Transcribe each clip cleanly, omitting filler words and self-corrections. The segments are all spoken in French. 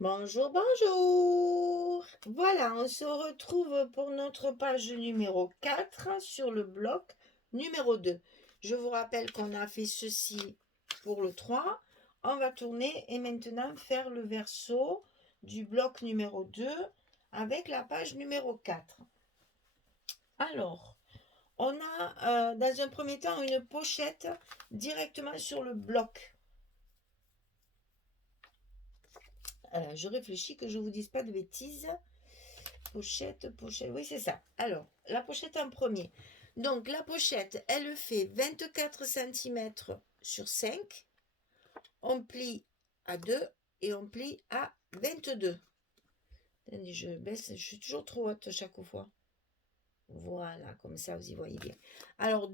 Bonjour, bonjour. Voilà, on se retrouve pour notre page numéro 4 sur le bloc numéro 2. Je vous rappelle qu'on a fait ceci pour le 3. On va tourner et maintenant faire le verso du bloc numéro 2 avec la page numéro 4. Alors, on a dans un premier temps une pochette directement sur le bloc. Je réfléchis que je ne vous dise pas de bêtises. Pochette, oui, c'est ça. Alors, la pochette en premier. Donc, la pochette, elle fait 24 cm sur 5. On plie à 2 et on plie à 22. Attendez, je baisse, je suis toujours trop haute chaque fois. Voilà, comme ça, vous y voyez bien. Alors,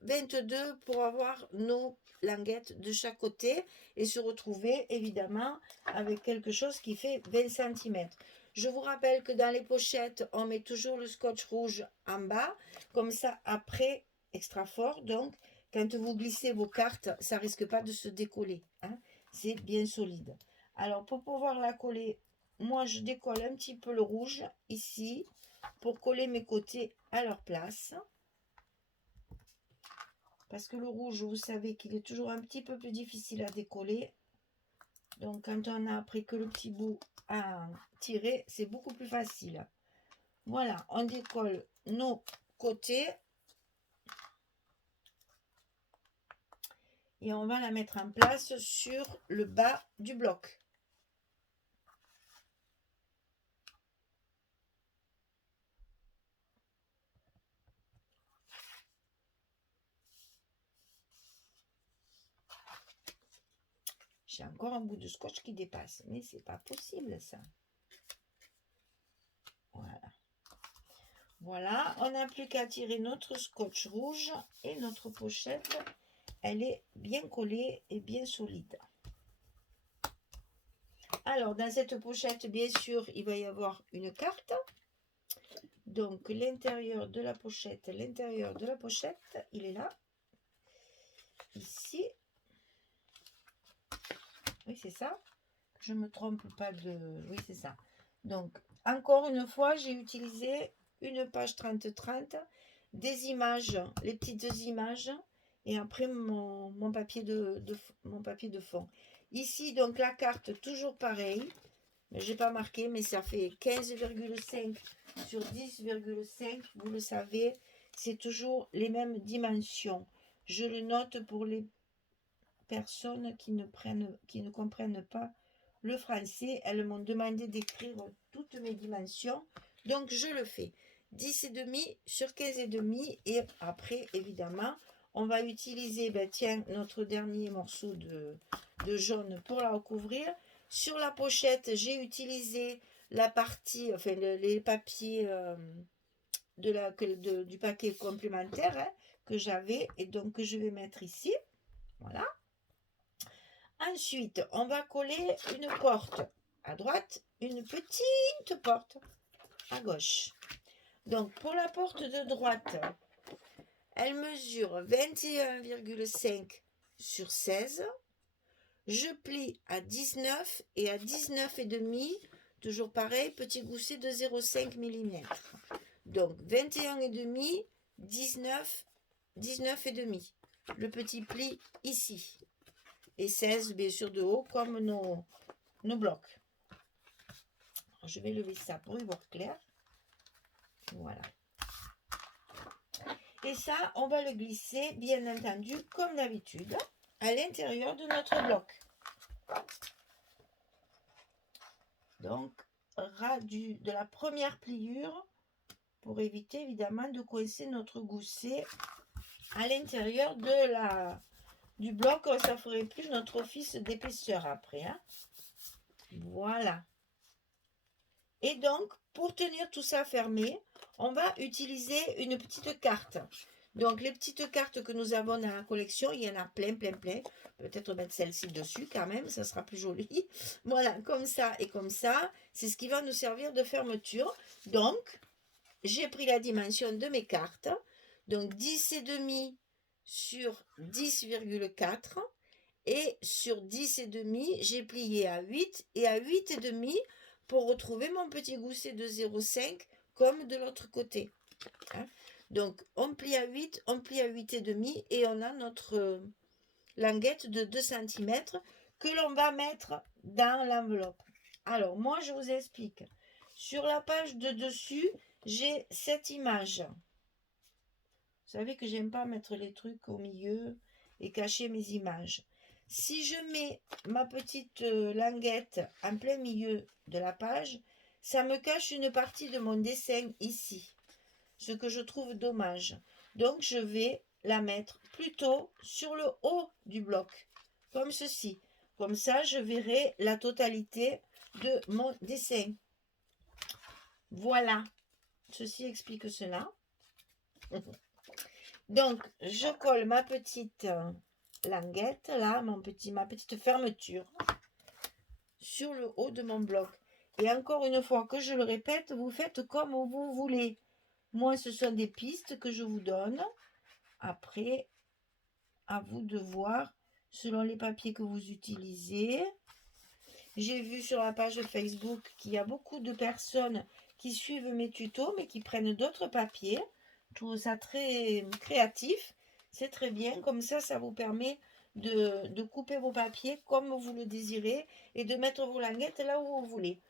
22 pour avoir nos languettes de chaque côté et se retrouver, évidemment, avec quelque chose qui fait 20 cm. Je vous rappelle que dans les pochettes, on met toujours le scotch rouge en bas, comme ça, après, extra fort. Donc, quand vous glissez vos cartes, ça risque pas de se décoller, hein. C'est bien solide. Alors, pour pouvoir la coller, moi, je décolle un petit peu le rouge, ici, pour coller mes côtés à leur place. Parce que le rouge, vous savez qu'il est toujours un petit peu plus difficile à décoller. Donc, quand on a appris que le petit bout à tirer, c'est beaucoup plus facile. Voilà, on décolle nos côtés. Et on va la mettre en place sur le bas du bloc. J'ai encore un bout de scotch qui dépasse, mais c'est pas possible ça. Voilà. Voilà, on n'a plus qu'à tirer notre scotch rouge et notre pochette, elle est bien collée et bien solide. Alors, dans cette pochette, bien sûr, il va y avoir une carte. Donc, l'intérieur de la pochette, il est là. Ici. Oui, c'est ça. Je ne me trompe pas de... Oui, c'est ça. Donc, encore une fois, j'ai utilisé une page 30-30, des images, les petites images, et après mon papier de fond. Ici, donc, la carte, toujours pareil. Je n'ai pas marqué, mais ça fait 15,5 sur 10,5. Vous le savez, c'est toujours les mêmes dimensions. Je le note pour les personnes qui ne comprennent pas le français. Elles m'ont demandé d'écrire toutes mes dimensions. Donc, je le fais. 10,5 sur 15,5. Et après, évidemment, on va utiliser, tiens, notre dernier morceau de jaune pour la recouvrir. Sur la pochette, j'ai utilisé la partie, enfin les papiers du paquet complémentaire, hein, que j'avais et donc que je vais mettre ici. Voilà. Ensuite, on va coller une porte à droite, une petite porte à gauche. Donc, pour la porte de droite, elle mesure 21,5 sur 16. Je plie à 19 et à 19,5, toujours pareil, petit gousset de 0,5 mm. Donc 21,5, 19, 19,5. Le petit pli ici. Et 16, bien sûr, de haut, comme nos blocs. Alors, je vais lever ça pour y voir clair. Voilà. Et ça, on va le glisser, bien entendu, comme d'habitude, à l'intérieur de notre bloc. Donc, ras de la première pliure pour éviter évidemment de coincer notre gousset à l'intérieur du bloc. Ça ferait plus notre office d'épaisseur après, hein. Voilà. Et donc, pour tenir tout ça fermé, on va utiliser une petite carte. Donc, les petites cartes que nous avons dans la collection, il y en a plein. Peut-être mettre celle-ci dessus quand même, ça sera plus joli. Voilà, comme ça et comme ça. C'est ce qui va nous servir de fermeture. Donc, j'ai pris la dimension de mes cartes. Donc, 10,5 sur 10,4. Et sur 10,5, j'ai plié à 8 et à 8,5 pour retrouver mon petit gousset de 0,5 comme de l'autre côté. Hein. Donc, on plie à 8, on plie à 8,5 et on a notre languette de 2 cm que l'on va mettre dans l'enveloppe. Alors, moi, je vous explique. Sur la page de dessus, j'ai cette image. Vous savez que j'aime pas mettre les trucs au milieu et cacher mes images. Si je mets ma petite languette en plein milieu de la page, ça me cache une partie de mon dessin ici. Ce que je trouve dommage. Donc, je vais la mettre plutôt sur le haut du bloc, comme ceci. Comme ça, je verrai la totalité de mon dessin. Voilà. Ceci explique cela. Donc, je colle ma petite languette, là, ma petite fermeture, sur le haut de mon bloc. Et encore une fois que je le répète, vous faites comme vous voulez. Moi, ce sont des pistes que je vous donne. Après, à vous de voir selon les papiers que vous utilisez. J'ai vu sur la page Facebook qu'il y a beaucoup de personnes qui suivent mes tutos, mais qui prennent d'autres papiers. Je trouve ça très créatif. C'est très bien. Comme ça vous permet de couper vos papiers comme vous le désirez et de mettre vos languettes là où vous voulez.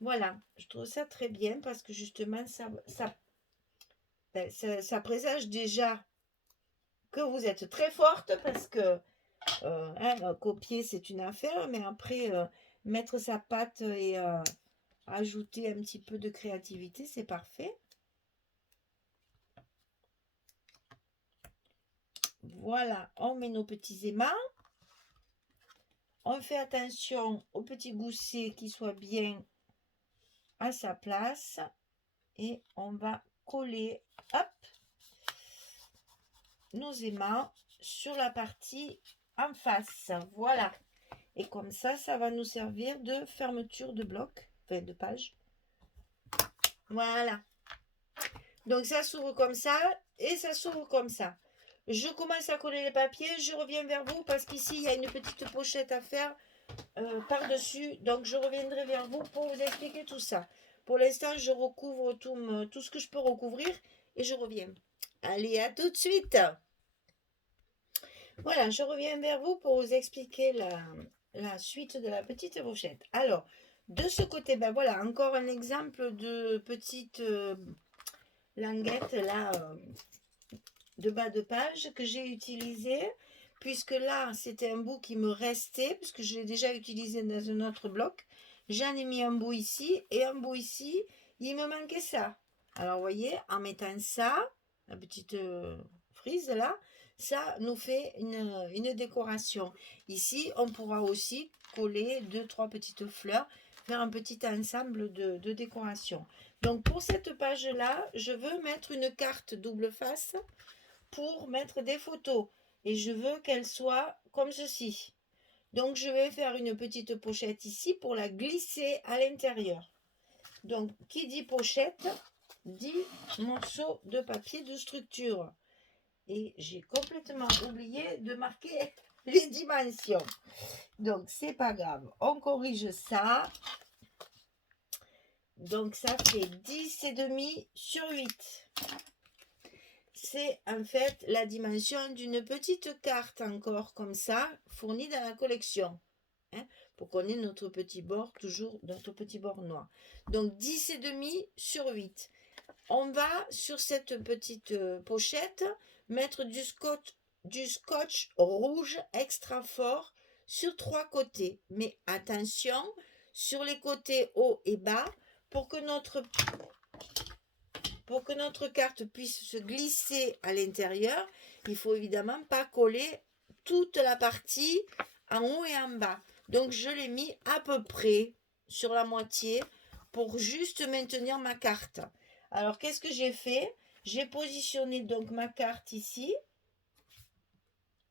Voilà. Je trouve ça très bien parce que justement, ça présage déjà que vous êtes très forte parce que copier c'est une affaire, mais après mettre sa patte et ajouter un petit peu de créativité, c'est parfait. Voilà, on met nos petits aimants. On fait attention au petit gousset qui soit bien à sa place. Et on va coller, hop, nos aimants sur la partie en face. Voilà. Et comme ça va nous servir de fermeture de bloc, enfin de page. Voilà. Donc ça s'ouvre comme ça et ça s'ouvre comme ça. Je commence à coller les papiers, je reviens vers vous parce qu'ici il y a une petite pochette à faire par-dessus. Donc je reviendrai vers vous pour vous expliquer tout ça. Pour l'instant, je recouvre tout ce que je peux recouvrir et je reviens. Allez, à tout de suite. Voilà, je reviens vers vous pour vous expliquer la suite de la petite pochette. Alors, de ce côté, ben voilà, encore un exemple de petite languette là de bas de page que j'ai utilisé, puisque là c'était un bout qui me restait, puisque je l'ai déjà utilisé dans un autre bloc. J'en ai mis un bout ici et un bout ici, il me manquait ça. Alors vous voyez, en mettant ça, la petite frise là, ça nous fait une décoration. Ici on pourra aussi coller 2-3 petites fleurs, faire un petit ensemble de décoration. Donc pour cette page là, je veux mettre une carte double face pour mettre des photos et je veux qu'elle soit comme ceci. Donc je vais faire une petite pochette ici pour la glisser à l'intérieur. Donc qui dit pochette dit morceau de papier de structure. Et j'ai complètement oublié de marquer les dimensions. Donc c'est pas grave, on corrige ça. Donc ça fait 10,5 sur 8. C'est en fait la dimension d'une petite carte encore comme ça, fournie dans la collection. Hein, pour qu'on ait notre petit bord, toujours notre petit bord noir. Donc 10,5 sur 8. On va sur cette petite pochette mettre du scotch rouge extra fort sur 3 côtés. Mais attention, sur les côtés haut et bas, pour que notre carte puisse se glisser à l'intérieur, il faut évidemment pas coller toute la partie en haut et en bas. Donc je l'ai mis à peu près sur la moitié pour juste maintenir ma carte. Alors qu'est-ce que j'ai fait? J'ai positionné donc ma carte ici,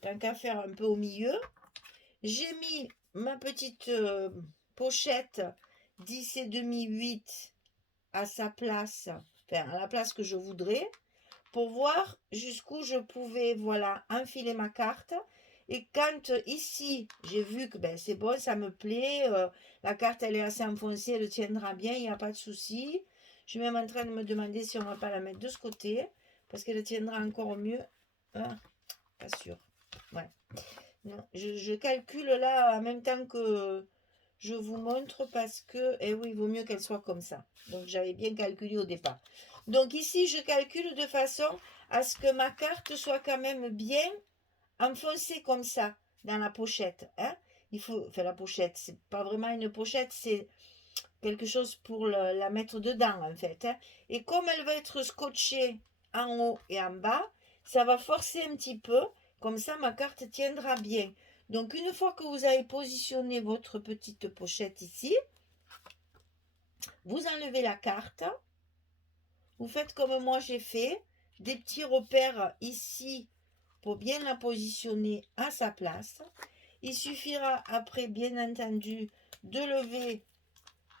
tant qu'à faire un peu au milieu. J'ai mis ma petite pochette 10,5 8 à sa place, enfin à la place que je voudrais, pour voir jusqu'où je pouvais, voilà, enfiler ma carte Et quand ici, j'ai vu que ben, c'est bon, ça me plaît, la carte elle est assez enfoncée, elle tiendra bien, il n'y a pas de souci. Je suis même en train de me demander si on ne va pas la mettre de ce côté, parce qu'elle tiendra encore mieux. Ah, pas sûr. Ouais. Non, je calcule là en même temps que je vous montre parce que, eh oui, il vaut mieux qu'elle soit comme ça. Donc j'avais bien calculé au départ. Donc ici, je calcule de façon à ce que ma carte soit quand même bien enfoncée comme ça dans la pochette. Hein. Il faut, enfin la pochette, c'est pas vraiment une pochette, c'est quelque chose pour la mettre dedans en fait. Hein. Et comme elle va être scotchée en haut et en bas, ça va forcer un petit peu, comme ça ma carte tiendra bien. Donc une fois que vous avez positionné votre petite pochette ici, vous enlevez la carte, vous faites comme moi j'ai fait, des petits repères ici pour bien la positionner à sa place. Il suffira après bien entendu de lever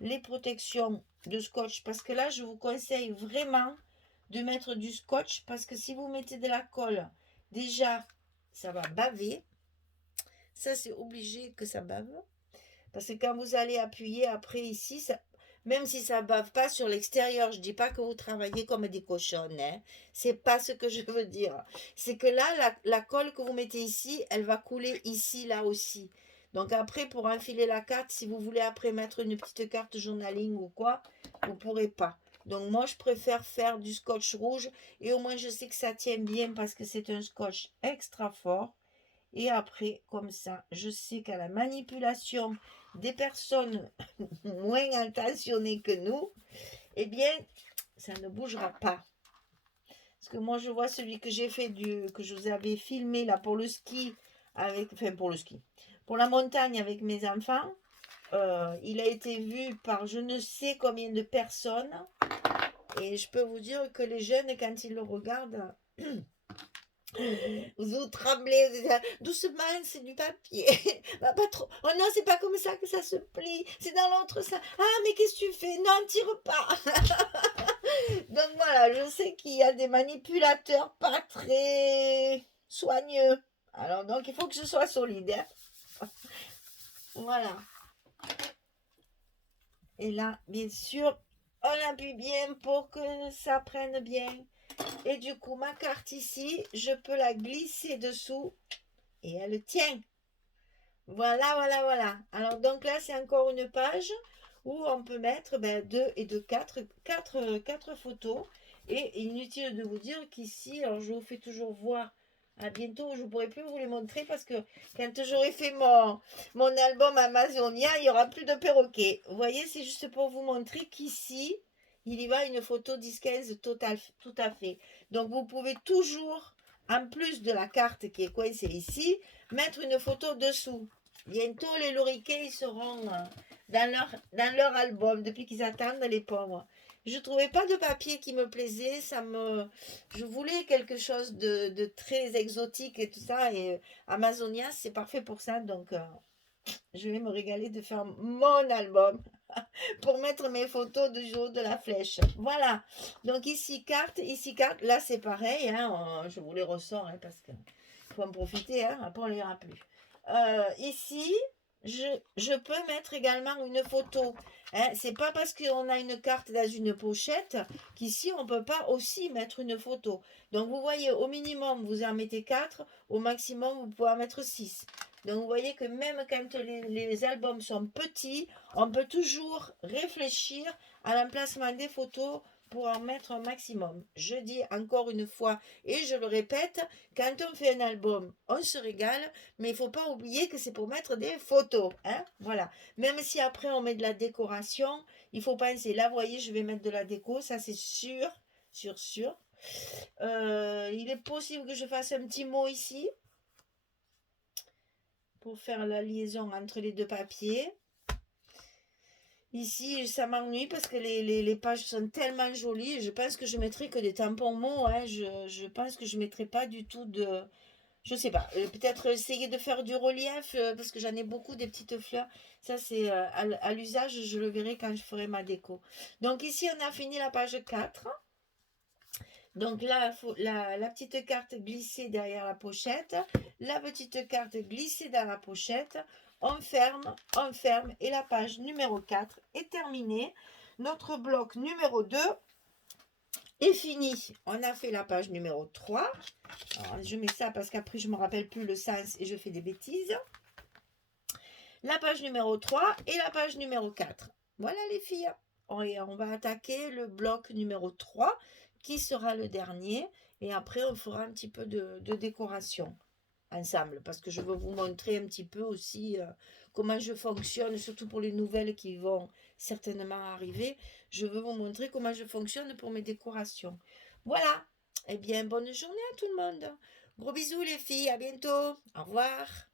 les protections de scotch parce que là je vous conseille vraiment de mettre du scotch parce que si vous mettez de la colle déjà ça va baver, ça c'est obligé que ça bave parce que quand vous allez appuyer après ici ça, même si ça bave pas sur l'extérieur, je dis pas que vous travaillez comme des cochonnes, hein. C'est pas ce que je veux dire, c'est que là la colle que vous mettez ici elle va couler ici là aussi. Donc après, pour enfiler la carte, si vous voulez après mettre une petite carte journaling ou quoi, vous ne pourrez pas. Donc moi, je préfère faire du scotch rouge et au moins je sais que ça tient bien parce que c'est un scotch extra fort. Et après, comme ça, je sais qu'à la manipulation des personnes moins intentionnées que nous, eh bien, ça ne bougera pas. Parce que moi, je vois celui que j'ai fait, que je vous avais filmé là pour le ski, enfin pour le ski, pour la montagne avec mes enfants. Il a été vu par je ne sais combien de personnes. Et je peux vous dire que les jeunes, quand ils le regardent, vous tremblez, vous dites, doucement, c'est du papier. Bah, pas trop. Oh non, c'est pas comme ça que ça se plie. C'est dans l'autre ça. Ah, mais qu'est-ce que tu fais? Non, tire pas. Donc voilà, je sais qu'il y a des manipulateurs pas très soigneux. Alors donc il faut que je sois solidaire. Voilà. Et là, bien sûr, on appuie bien pour que ça prenne bien. Et du coup, ma carte ici, je peux la glisser dessous et elle tient. Voilà, voilà, voilà. Alors donc là, c'est encore une page où on peut mettre 2 et 2, 4 photos. Et inutile de vous dire qu'ici, alors je vous fais toujours voir. À bientôt, je ne pourrai plus vous les montrer parce que quand j'aurai fait mon album Amazonia, il n'y aura plus de perroquets. Vous voyez, c'est juste pour vous montrer qu'ici, il y va une photo 10-15 tout à fait. Donc vous pouvez toujours, en plus de la carte qui est coincée ici, mettre une photo dessous. Bientôt, les loriquets ils seront dans leur album, depuis qu'ils attendent les pauvres. Je ne trouvais pas de papier qui me plaisait, je voulais quelque chose de très exotique et tout ça, et Amazonia, c'est parfait pour ça, donc je vais me régaler de faire mon album pour mettre mes photos du jour de la flèche. Voilà, donc ici carte, là c'est pareil, hein, je vous les ressors, hein, parce qu'il faut en profiter, hein, après on ne les verra plus. Ici, je peux mettre également une photo. Hein. C'est pas parce qu'on a une carte dans une pochette qu'ici on ne peut pas aussi mettre une photo. Donc vous voyez, au minimum, vous en mettez 4, au maximum, vous pouvez en mettre 6. Donc vous voyez que même quand les albums sont petits, on peut toujours réfléchir à l'emplacement des photos pour en mettre un maximum. Je dis encore une fois, et je le répète, quand on fait un album, on se régale, mais il ne faut pas oublier que c'est pour mettre des photos. Hein, voilà. Même si après on met de la décoration, il faut penser, là vous voyez, je vais mettre de la déco, ça c'est sûr, sûr. Il est possible que je fasse un petit mot ici, pour faire la liaison entre les deux papiers. Ici, ça m'ennuie parce que les pages sont tellement jolies. Je pense que je mettrai que des tampons mots. Hein. Je pense que je ne mettrai pas du tout de... Je sais pas. Peut-être essayer de faire du relief parce que j'en ai beaucoup des petites fleurs. Ça, c'est à l'usage. Je le verrai quand je ferai ma déco. Donc ici, on a fini la page 4. Donc là, la petite carte glissée derrière la pochette, la petite carte glissée dans la pochette, on ferme et la page numéro 4 est terminée. Notre bloc numéro 2 est fini. On a fait la page numéro 3. Alors, je mets ça parce qu'après je ne me rappelle plus le sens et je fais des bêtises. La page numéro 3 et la page numéro 4. Voilà les filles. On va attaquer le bloc numéro 3 qui sera le dernier. Et après, on fera un petit peu de décoration ensemble. Parce que je veux vous montrer un petit peu aussi comment je fonctionne, surtout pour les nouvelles qui vont certainement arriver. Je veux vous montrer comment je fonctionne pour mes décorations. Voilà. Eh bien, bonne journée à tout le monde. Gros bisous les filles. À bientôt. Au revoir.